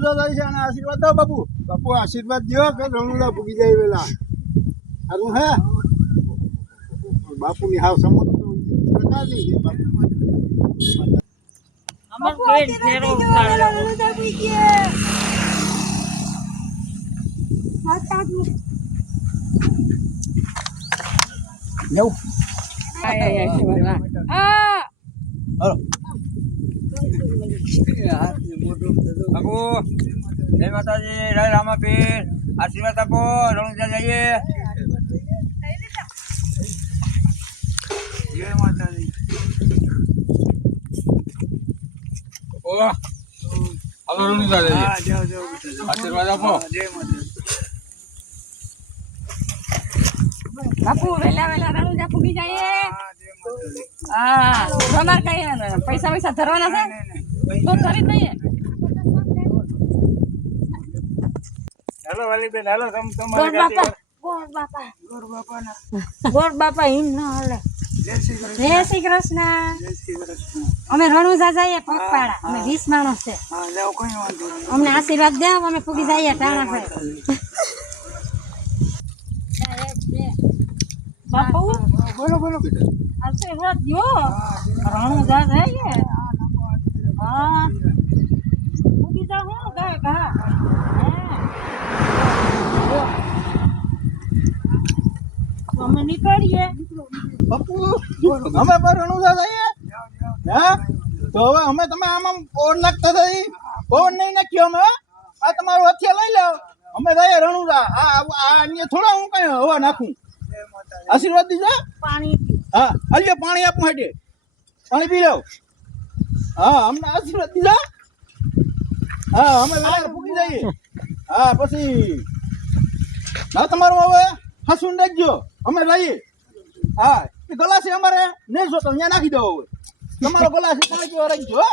રણુજા જાય છે અને આશીર્વાદ દો બાપુ. બાપુ આશીર્વાદ દો કે રણુજા ભૂગી જાય વેલા. સારું હે? બાપુની હાવ સમજ પ્રકારની છે. બાપુ. અમાર બેન ફેરો ઉતારે જવું. આ બાપુ જય માતાજી જય રામાપીર આશીર્વાદ આપો રણુજા જઈએ જય માતાજી. ઓ હાલો રણુજા જઈએ આશીર્વાદ આપો. બાપુ વેલા વેલા રણુજા પૂગી જાય હા તમારે કઈ પૈસા પૈસા ધરવાના છે? તો ધરી દઈએ હેલો વાલીબેન હેલો તમ ગોળ બાપા ગોળ બાપા. ગોળ બાપા હિમ ન હાલે. જય શ્રી કૃષ્ણ. અમે રણુજા જઈએ પગપાળા અમે વીસ માણસ છે. અમને આશીર્વાદ દે અમે પૂગી જઈએ ટાણા ભાઈ બાપુ બોલો બોલો. આશીર્વાદ દો રણુજા જઈએ હા પૂગી જાવ હું ગા ગા અમે નીકળીએ બાપુ અમે પર રણુજા જઈએ હા? તો હવે અમે તમે આમ આમ પોર નાખતા થઈ નહીં નાખ્યો અમે. આ તમારું હથિયાર લઈ લો અમે જઈએ આ અહીંયા થોડા હું કઈ હવા નાખું? આશીર્વાદ દીજો પાણી હા હાલ્યો પાણી આપવા માટે પાણી પી લો હા અમને આશીર્વાદ દીધો? હા અમે વેલા પૂકી જઈએ. હા. પછી ના તમારું હવે હસું નાખજો અમે લઈએ. હા એ ગલાસી અમારે. નહીં જોતો અહીંયા નાખી દો હવે. તમારો ગલાસી પાણી રાખજો હો.